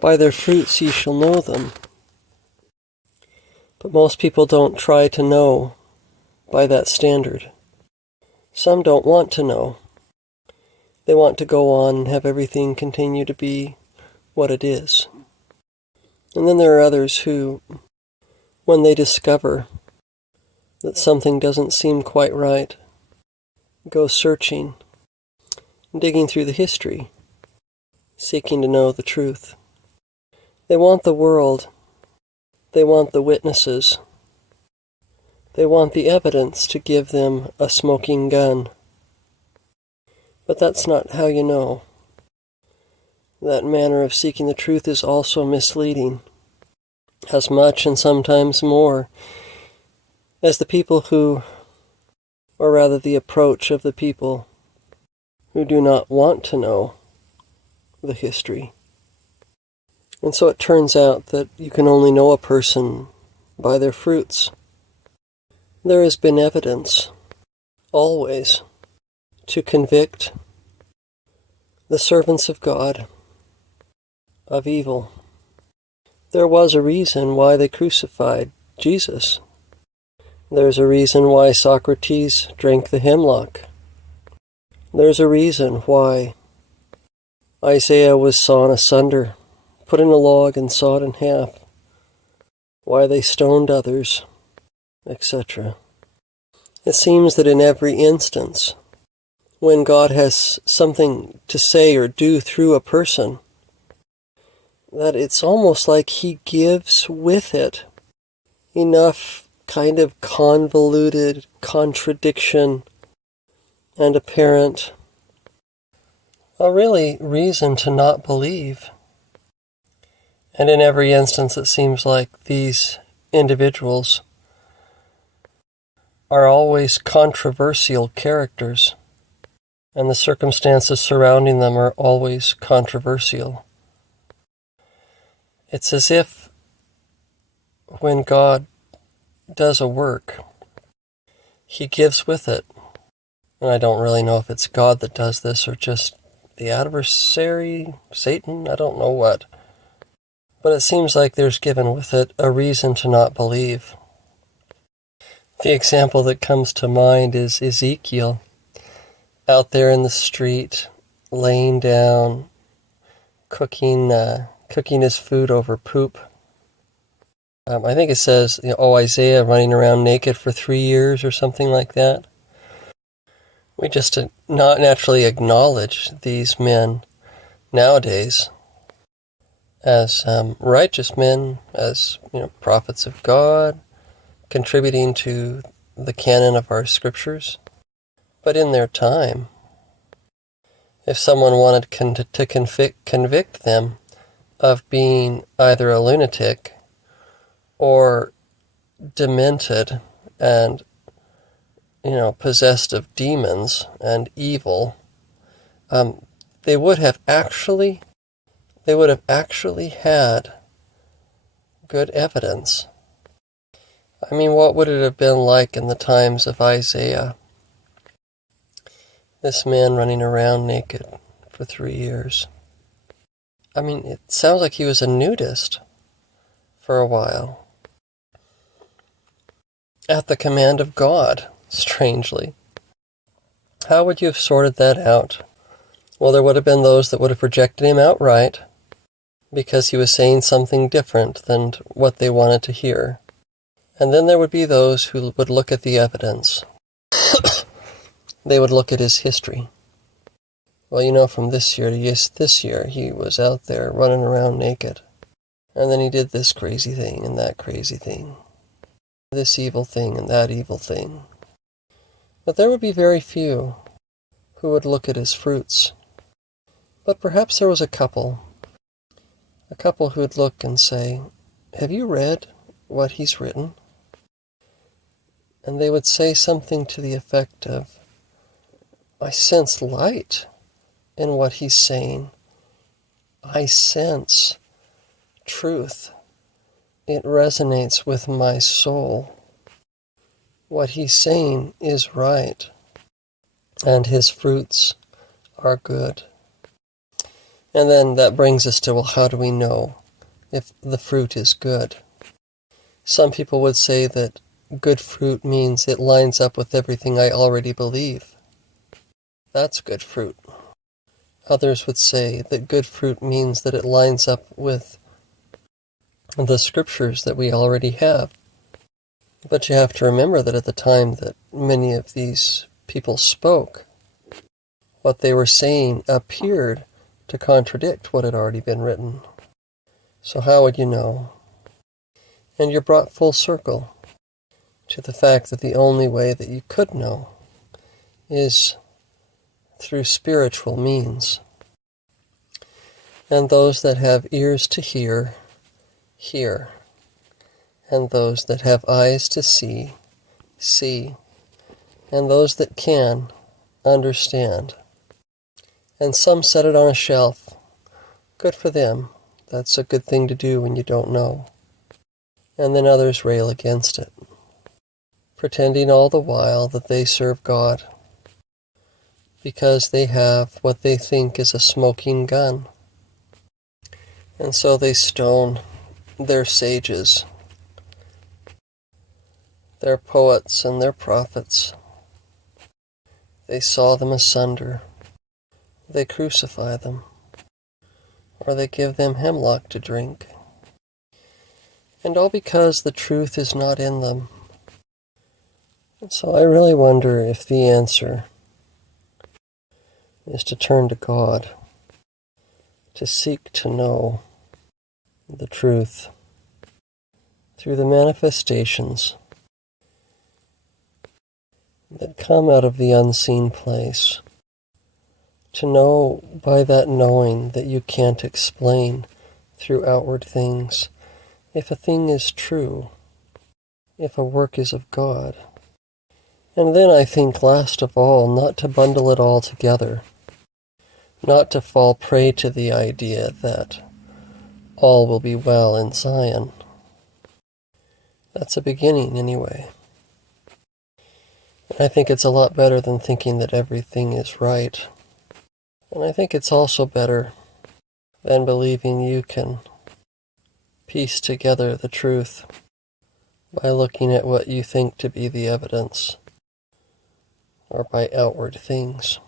By their fruits ye shall know them. But most people don't try to know by that standard. Some don't want to know. They want to go on and have everything continue to be what it is. And then there are others who, when they discover that something doesn't seem quite right, go searching, digging through the history, seeking to know the truth. They want the world. They want the witnesses. They want the evidence to give them a smoking gun. But that's not how you know. That manner of seeking the truth is also misleading, as much and sometimes more as the people who, or rather the approach of the people who do not want to know the history. And so it turns out that you can only know a person by their fruits. There has been evidence, always, to convict the servants of God of evil. There was a reason why they crucified Jesus. There's a reason why Socrates drank the hemlock. There's a reason why Isaiah was sawn asunder, put in a log and sawed in half, why they stoned others, etc. It seems that in every instance, when God has something to say or do through a person, that it's almost like he gives with it enough kind of convoluted contradiction and apparent, really reason to not believe. And in every instance, it seems like these individuals are always controversial characters, and the circumstances surrounding them are always controversial. It's as if when God does a work, he gives with it. And I don't really know if it's God that does this or just the adversary, Satan, I don't know what. But it seems like there's given with it a reason to not believe. The example that comes to mind is Ezekiel out there in the street, laying down, cooking his food over poop. I think it says, Isaiah running around naked for 3 years or something like that. We just not naturally acknowledge these men nowadays as righteous men, as prophets of God, contributing to the canon of our scriptures. But in their time, if someone wanted to convict them of being either a lunatic or demented and, possessed of demons and evil, they would have actually had good evidence. I mean, what would it have been like in the times of Isaiah? This man running around naked for 3 years. I mean, it sounds like he was a nudist for a while. At the command of God, strangely. How would you have sorted that out? Well, there would have been those that would have rejected him outright because he was saying something different than what they wanted to hear. And then there would be those who would look at the evidence. They would look at his history. Well, from this year to this year, he was out there running around naked. And then he did this crazy thing and that crazy thing. This evil thing and that evil thing. But there would be very few who would look at his fruits. But perhaps there was a couple who would look and say, "Have you read what he's written?" And they would say something to the effect of, "I sense light in what he's saying. I sense truth. It resonates with my soul. What he's saying is right, and his fruits are good." And then that brings us to, well, how do we know if the fruit is good? Some people would say that good fruit means it lines up with everything I already believe. That's good fruit. Others would say that good fruit means that it lines up with the scriptures that we already have. But you have to remember that at the time that many of these people spoke, what they were saying appeared to contradict what had already been written. So how would you know? And you're brought full circle to the fact that the only way that you could know is through spiritual means. And those that have ears to hear, hear. And those that have eyes to see, see. And those that can, understand. And some set it on a shelf. Good for them. That's a good thing to do when you don't know. And then others rail against it, pretending all the while that they serve God, because they have what they think is a smoking gun. And so they stone their sages, their poets and their prophets. They saw them asunder. They crucify them, or they give them hemlock to drink. And all because the truth is not in them. And so I really wonder if the answer is to turn to God, to seek to know the truth through the manifestations that come out of the unseen place, to know by that knowing that you can't explain through outward things, if a thing is true, if a work is of God. And then I think, last of all, not to bundle it all together, not to fall prey to the idea that all will be well in Zion. That's a beginning, anyway. And I think it's a lot better than thinking that everything is right. And I think it's also better than believing you can piece together the truth by looking at what you think to be the evidence, or by outward things.